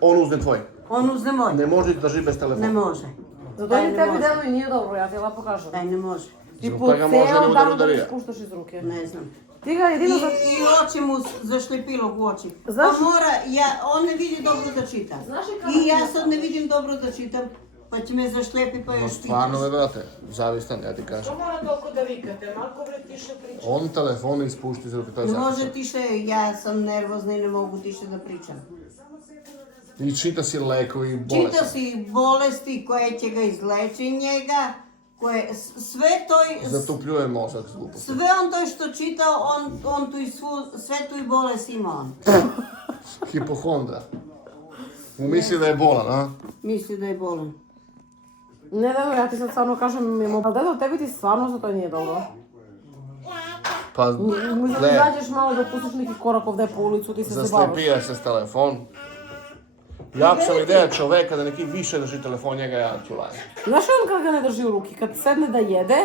on uzme tvoj. On uzme moj. Ne može da drži bez telefona. Ne može. Zato i tebi delo i nije dobro, ja ti lako kažem. Taj ne može. Ti Zbog po toga može celom da danu da udarija. ne spuštaš iz ruke. Ne znam. Ti ga jedino za... I oči mu zašlepilo u oči. Znaš- Pa mora, on ne vidi dobro da čita. Znaš li kako I ja je sad ne vidim dobro da čitam, pa će me zašlepi pa No još stvarno pitaš. me, brate, zavistan, ja ti kažem. Što mora toliko da vikate? Malko bre tiše priča. On telefon ispušti iz ruke, to je Ne zavistan. može tiše, ja sam nervozna i ne mogu tiše da pričam. I čita si lekovi i bolesti. Čita si bolesti koje će ga izleči njega, koje, sve to, Zatupljuje mozak s gluposti. sve on to što čita, on tu i sve tu i bolest ima on. Hipohondra. Umisli da je bolan, a? Misli da je bolan. Ne, da, ja ti sad stvarno kažem, ali dedo, tebi ti stvarno za to nije dobro. Pa, Mislim da gle, izađeš malo da pustiš neki korak ovdje po ulicu, ti se zabaviš. zaslepija se s telefon. Ja sam ideja čoveka da neki više drži telefon, njega ja ću lazi. Znaš on kad ga ne drži u ruki? Kad sedne da jede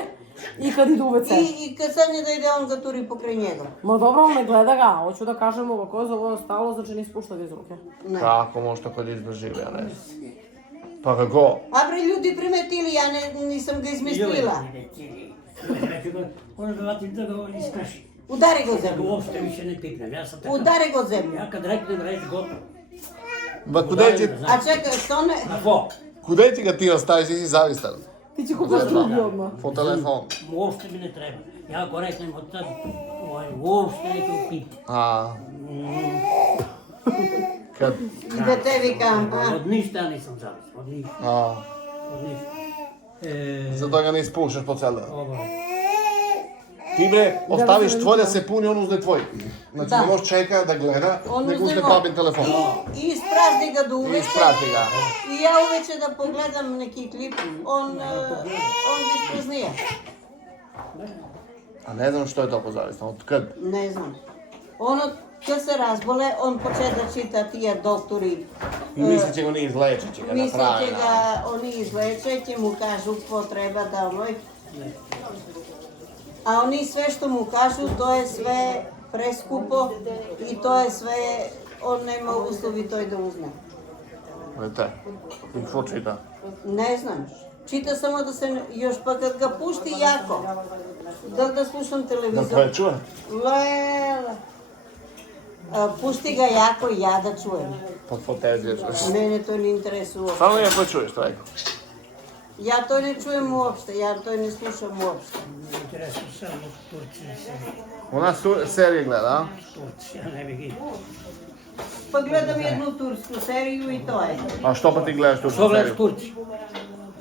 i kad ide u WC. I kad sad ne da ide, on ga turi pokraj njega. Ma dobro, on ne gleda ga, hoću da kažem ovako za ovo stalo, znači ne ispušta ga iz ruke. Ne. Kako može tako da izdrži, ja ne znam. Pa kako? A bre, ljudi primetili, ja nisam ga izmislila. Ono da vatim da ga ispraši. Udari ga od Da ga zemlju. uopšte više ne pipnem, ja sam takav. Udari ga od zemlju. Ja kad reknem reći gotovo. Ba kude ti, A čekaj, što ne... Na fo. kude ti ga ti ostaviš, ti si zavistan? Ti će kupaš drugi odmah. Po telefon. Uopšte mi ne treba. Ja ako reknem od sad, uopšte neću pipiti. A. Kad, I da tebi kam, a? Od ništa ja nisam zavisan, od ništa, a. od ništa. Zato ga ne ispuštaš po cel dan. Ovo. Ti bre, ostaviš tvoj da se puni, on uzme tvoj. Znači Da. ne možeš čeka da gleda, On nego uzme uzme babin telefon. I isprazni ga do I uveče. isprati ga. I ja uveče da pogledam neki klip, on ispraznije. A ne znam što je to zavisno, od kad? Ne znam. Ono, kad se razbole, on poče da čita tija doktori. I misli će ga ni izlečit će ga na Misle pravi će način. ga, oni izleče, će mu kažu ko treba da onoj. A oni sve što mu kažu, to je sve preskupo i to je sve, on nema uslovi to da uzme. Vidite, i ko čita? Ne znam. Čita samo da se, još pa kad ga pušti jako, da slušam Da televizor. prečuje? Lela. Pušti ga jako i ja da čujem. Pod fotezije čuješ. Mene to ne interesuje uopšte. Samo je prečuješ, to rekao. Ja to ne čujem uopšte, ja to ne slušam uopšte. Interesno samo Turci i Srbi. Ona serije gleda, a? Turci, ja ne bih ih. Pa gledam jednu tursku seriju i to je. A što pa ti gledaš tu Što gledaš seriju? Turci?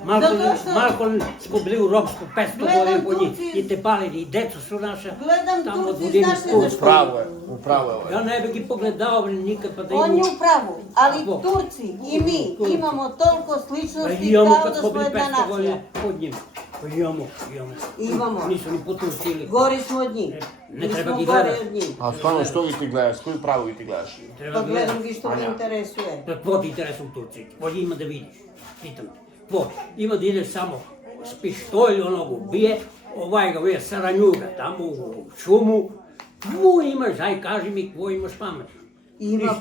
Malko smo bili u ropstvu 500 godina po njih i te palili, i decu su naša. Gledam tamo Turci, budili znaš li kurs. zašto? Upravo je ovo. Ja ne bih ih pogledao nikad pa da On je im u pravu, ali Kako? Turci i mi imamo toliko Pa sličnosti imamo kao kad da smo smo bili jedna 500 godina nacija. pod njima. Pa imamo. Imamo. Nisu ni potušili. Gori smo od njih. Ne Mi treba smo ih gori gledati. od njih. A stvarno što vi ti gledaš, koju pravu vi ti gledaš? Treba Pa gledati. gledam gi što me interesuje. Da tvoj interes u Turci. Tvoj ima da vidiš. Pitam te. Tvoj. Ima da ideš samo s pištolj onog ubije, ovaj ga uje saranjuga tamo u šumu. Tvoj imaš, aj kaži mi, tvoj imaš pamet. Ima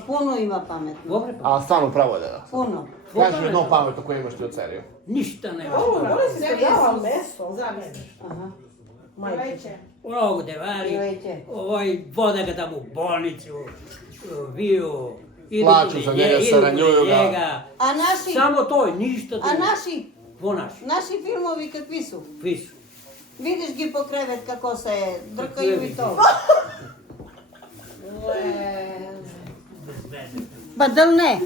pametno. Dobre pa. A stvarno pravo je da. Puno. Kaži jedno pametno koje imaš ti od seriju. Ništa nema. si se dala meso. Aha. Onog devari, Jojče. ovaj voda ga tamo u bolnicu, viju, idu Plaću kod za njega, saranjuju ga. njega. A naši, Samo to, ništa drugo. a naši, Ko naš? naši filmovi kakvi su? Visu. Vidiš gi po krevet kako se drkaju i to. Bez veze. Pa da li ne?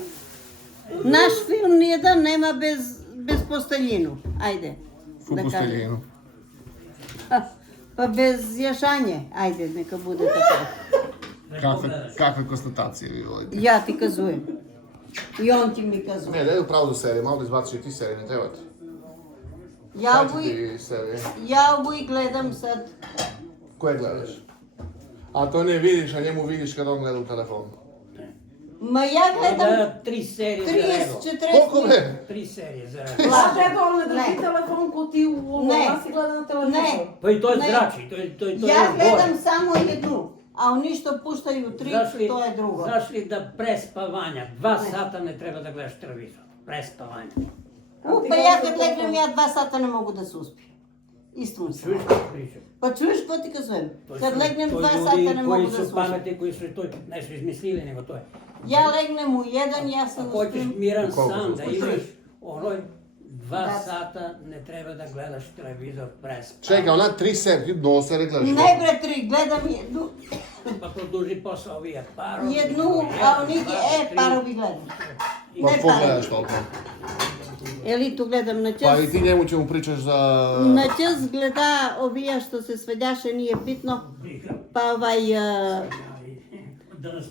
Naš film nijedan nema bez posteljinu. Ajde. da kažem. Pa bez jašanje. Ajde, neka bude tako. Kakve konstatacije vi volite? Ja ti kazujem. I on ti mi kazuje. Ne, daj u pravu seriju, malo da izbaciš i ti serije, ne treba ti. Ja Šta ovu, ti ti serije? ja ovu i gledam sad. Koje gledaš? A to ne vidiš, a njemu vidiš kad on gleda u telefonu. Ma ja gledam Onda 3 serije za 30, redom. 40 Koliko ne? 3 serije za redom. A dedo, on ne drži Ne. telefon ko ti u ono, Ne. nas si gleda na telefonu. Ne. Pa i to je Ne. zrači, to je Ja još gore. gledam samo jednu. a oni što puštaju trik, to je drugo. Znaš li da pre spavanja, 2 sata ne treba da gledaš televizor? Pre spavanja. Pa ja kad legnem, ja 2 sata ne mogu da se uspijem. Iskreno sam. Čuješ što pričam? Pa čuješ ko ti kazujem? To Kad su- legnem to 2 ljudi sata ne mogu da koji se su uspijem. pametni, koji su to nešto izmislili, nego to je. Ja legnem u 1, ja se Ako hoćeš uspijem. miran Koliko san se da uspustiš? imaš, onoj 2 sata ne treba da gledaš televizor pre spavanja. Čekaj, ona 3 serije, no serije gledaš. Ne bre 3, gledam jednu, Pa produži posao ovije parovi. a oni parovi gledam. Ma Ne pogledaš parovi. toliko. Elitu gledam na Pa čas. i ti njemu ćemo pričaš za... Na čas gleda ovija što se svedjaše, nije bitno. Pa Da nas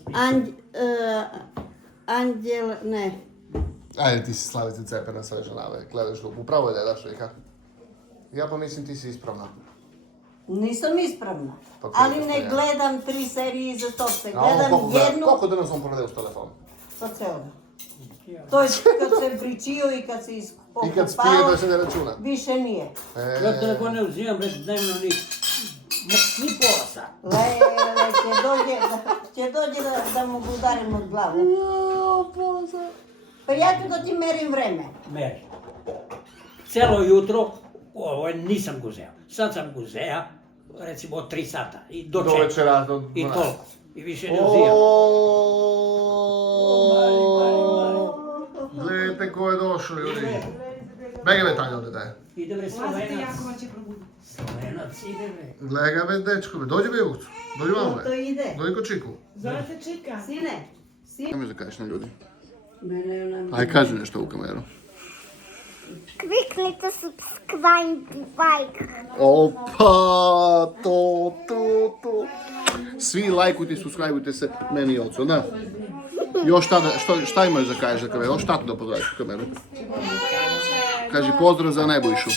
Anđel, ne. Ajde, ti si Slavice cepena sve ženave, gledaš ga, upravo je gledaš Vika. Ja pa mislim ti si ispravna. Nisam ispravna. Pa ko Ali je ne to? gledam 3 serije za to se. A ono Gledam jednu, koliko danas on provede uz telefon? pa ceo dan. To je kad se pričio i kad se I kad spije da se ne računa. više nije. Ja telefon ne uzimam već dnevno ni pola sata. Lele, će dođe da mu udarim od glavu. Pa ja ću da ti merim vreme. Meri. Celo jutro, ovo nisam guzeo. Sad sam guzea, recimo od 3 sata. I do Do 4. večera, do I 12. toliko. I više ne uzimam. Gledajte ko je došao, ljudi. Bega me Tanja ovdje daje. Ide bre Slovenac. Slovenac ide bre. Gledaj ga bez dečko, dođi be Jukcu. Dođi vamo To be. ide. Dođi ko Čiku. Zovete Čika. Sine, Nemaš da kažeš na ljudi. mene je ona... Aj, kaži nešto u kameru. Kliknite subscribe i like. Opa, to. Svi lajkujte i subscribeujte se meni i ocu, da? Još šta imaš da kažeš za kameru? Još šta tu da pozdraviš u kameru? Kaži pozdrav za Nebojšu.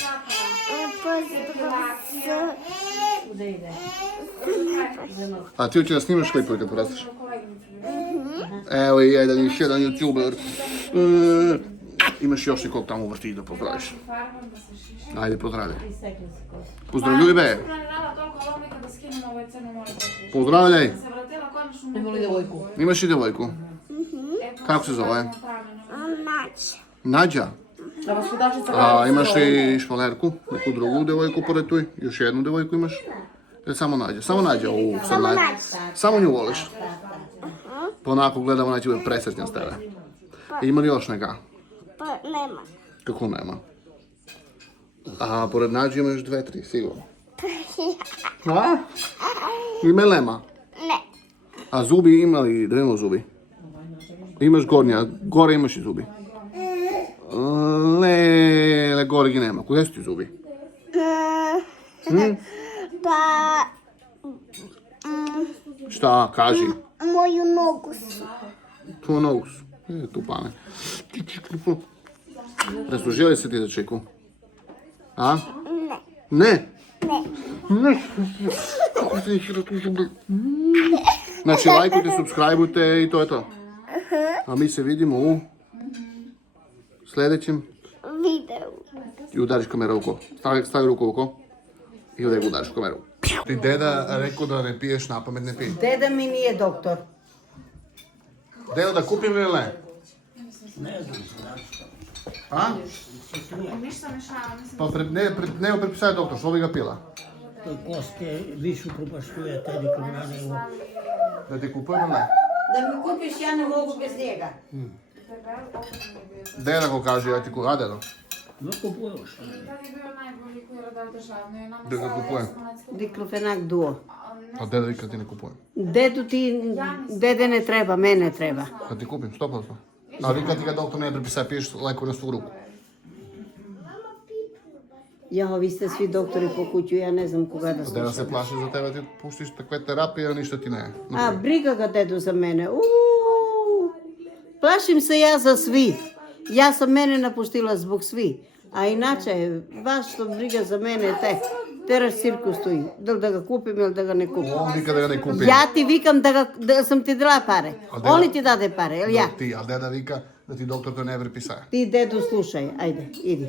A ti hoće da snimaš klipove kad porastiš? Evo i još jedan youtuber. Imaš još nekog tamo u vrtiću da pozdraviš. Ajde, pozdravljaj. Pozdrav ljudi be. Pozdravljaj. Ima li devojku? Imaš i devojku? Kako se zove? Nađa. Da vas podačica A imaš i špalerku? Neku drugu devojku pored tuj? Još jednu devojku imaš? Ili samo Nađa? Samo Nađa, sad Nađa. Samo nju voliš? Pa onako gledamo, ona će biti presretnja s tebe. Ima li još neka? Pa nema. Kako nema? A pored Nađe ima još 2-3, sigurno. A? Ima li nema? Ne. A zubi ima li, da imamo zubi? Imaš gornja, gore imaš i zubi. Le, gore ih nema. Kude su ti zubi? Pa Šta, kaži. moju nogu su. Tvoju nogu su. Tu pane. Razložili se ti za Čiku? A? Ne. Ne? Kako ti neći razložili? Znači, lajkujte, subscribeujte i to je to. A mi se vidimo u sljedećem. Video. I udariš kameru u oko. Stavi ruku u oko. I ovdje ga udariš kameru. Ti deda rekao da ne piješ napamet, ne pij. Deda mi nije doktor. Deda da kupim ili ne? Ne znam se da li što. A? Pa nema prepisaju doktor, što bi ga pila? To koste više propaštuje tebi kad rade ovo. Da ti kupujem ili ne? Da mi kupiš, ja ne mogu bez njega. Deda ko kaže, ja ti kupujem. A dedo? No kupuješ. Da ga kupujem. Diklofenak duo. A deda vi kad ti ne kupujem. Dede ne treba, mene treba. Kad ti kupim, 100%. A vi kad ti ga doktor ne prepisaje, piješ lajkove na svu ruku. Ja, vi ste svi doktori po kuću, ja ne znam koga da Deda slušam. se plaši za tebe, ti puštiš takve terapije, a ništa ti ne. A, briga ga dedu za mene. Plašim se ja za svi. Ja sam mene napustila zbog svi. A inače, baš što briga za mene, teraš cirkus stoji. Da li da ga kupim ili da ga ne kupim. On vika da ga ne kupi. Ja ti vikam da sam ti dala pare. A deda- Oni ti dade pare, jel ja? Ti, ali deda vika da ti doktor to ne prepisaje. Ti dedu slušaj, ajde, idi.